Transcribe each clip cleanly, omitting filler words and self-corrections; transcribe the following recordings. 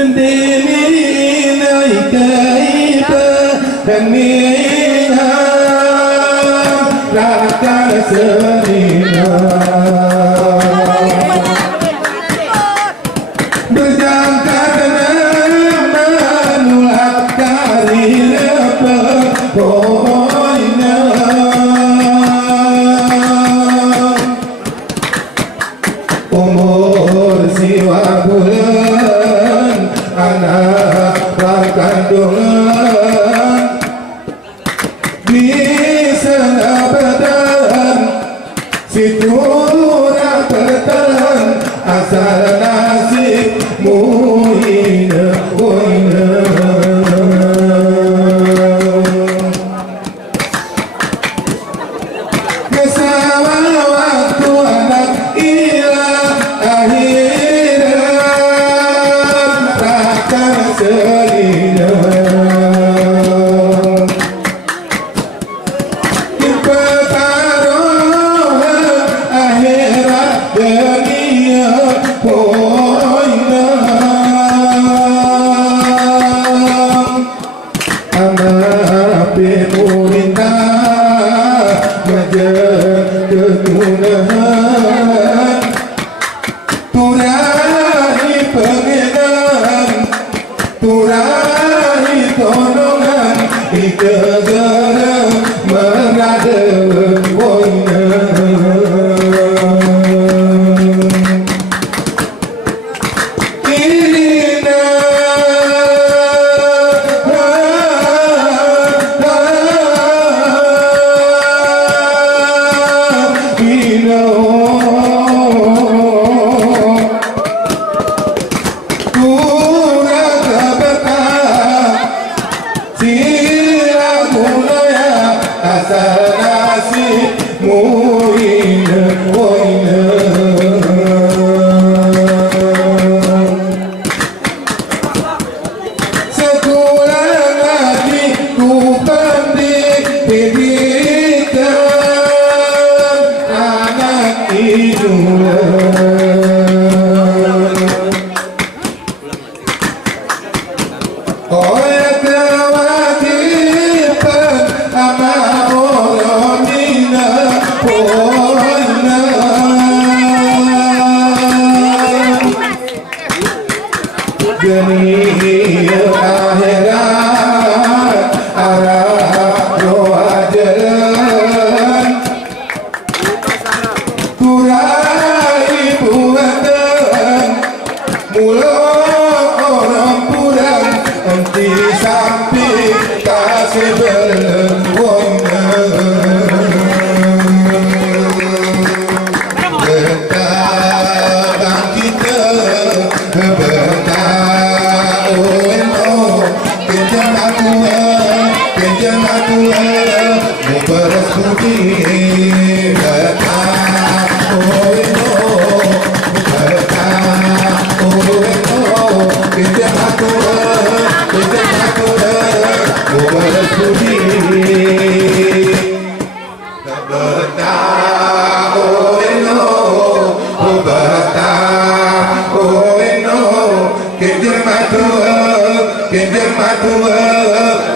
sendiri naik deminya rakan serina berjangka menolak karir pokoknya umur siwa bulan anak kandungan bisa badan fiturah bertahan asal nasibmu ina bersama waktu anak ilah akhirat rakan selina pertaruhan akhirat dunia poina anak pemerintah menjaga kegunahan turahi pengenan turahi tolongan ikegara mengada poina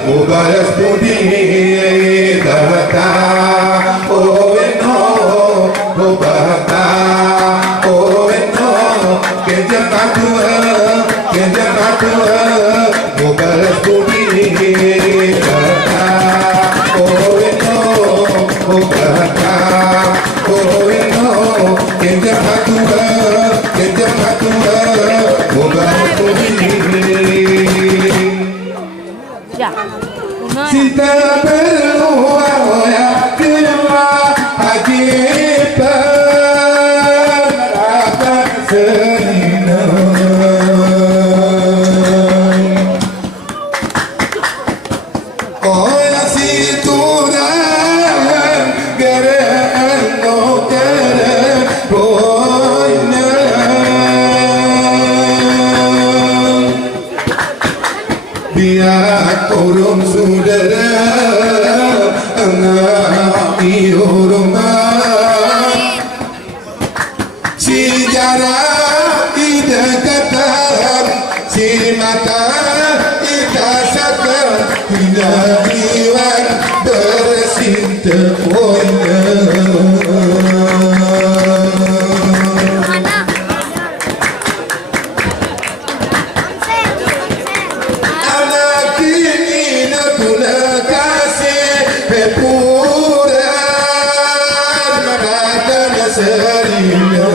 Mubarak budi kata oh no mubata oh no kejar katua mubarak budi kata oh no mubata oh no kejar katua mubarak budi Cinta perlu awak kemah ajib akan serina oh ya si Tuhan geraan no geraan poina biar kurung saudara anak dihormat sejarah kita katakan si Iwan bersinta anak ini nak guna kasih pepuran merata serina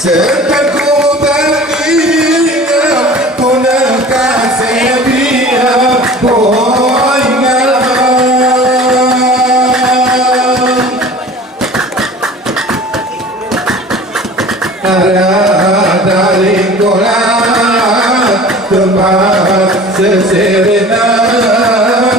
sertaku berniat guna kasih dia boyna dari kolam tempat seserenan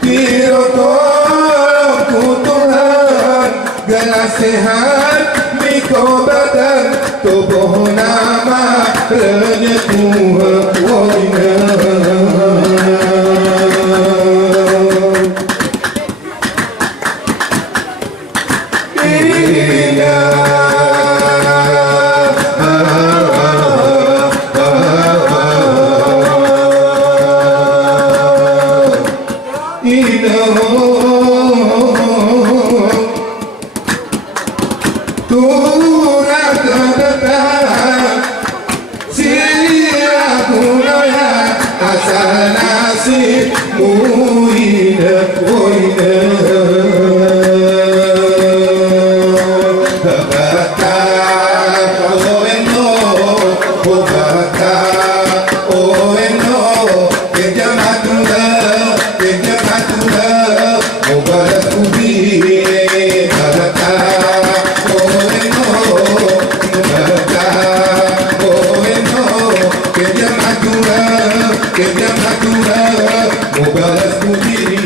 Biro tolongku Tuhan gelas sehat miko badan tubuh nama renyeku woina asal nasibmu hidup que me apatura, mubarak budi